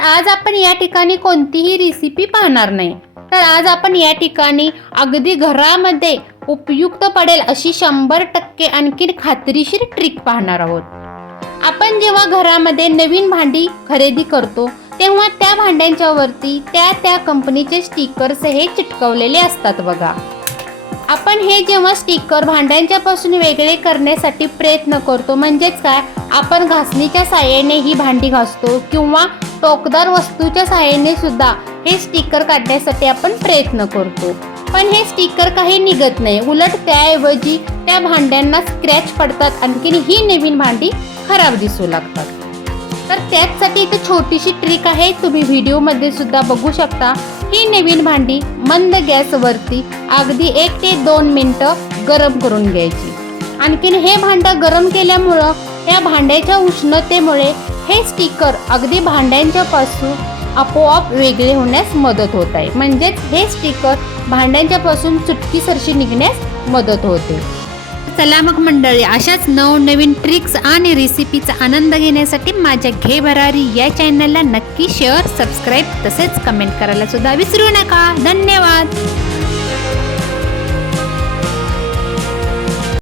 आज आपण या ठिकाणी कोणतीही रेसिपी पाहणार नाही. तर आज आपण या ठिकाणी अगदी घरामध्ये उपयुक्त पडेल अशी शंभर टक्के आणखीन खात्रीशीर ट्रिक पाहणार आहोत. आपण जेव्हा घरामध्ये नवीन भांडी खरेदी करतो तेव्हा त्या भांड्यांच्या वरती त्या त्या कंपनीचे स्टिकर्स हे चिटकवलेले असतात बघा. आपण हे जेव्हा स्टिकर भांड्यांच्या पासून वेगळे करण्यासाठी प्रयत्न करतो म्हणजेच काय? आपण घासणीच्या साहाय्याने ही भांडी घासतो किंवा टोकदार वस्तूच्या साहाय्याने सुद्धा हे स्टिकर काढण्यासाठी आपण प्रयत्न करतो. पण हे स्टिकर काही निघत नाही. उलट त्याऐवजी त्या भांड्यांना स्क्रॅच पडतात. आणखीन ही नवीन भांडी खराब दिसू लागतात. तर त्याचसाठी इथे छोटीशी ट्रिक आहे. तुम्ही व्हिडिओमध्ये सुद्धा बघू शकता. ही नवीन भांडी मंद गॅसवरती अगदी एक ते दोन मिनटं गरम करून घ्यायची. आणखीन हे भांडं गरम केल्यामुळं या भांड्याच्या उष्णतेमुळे हे स्टिकर अगदी भांड्यांच्या पासून आपोआप वेगळे होण्यास मदत होत आहे. म्हणजेच हे स्टिकर भांड्यांच्या पासून चुटकीसरशी निघण्यास मदत होते. चला मग मंडळी अशाच नवनवीन ट्रिक्स आणि रेसिपीचा आनंद घेण्यासाठी माझ्या घे भरारी या चॅनलला नक्की शेअर सबस्क्राईब तसेच कमेंट करायला सुद्धा विसरू नका. धन्यवाद!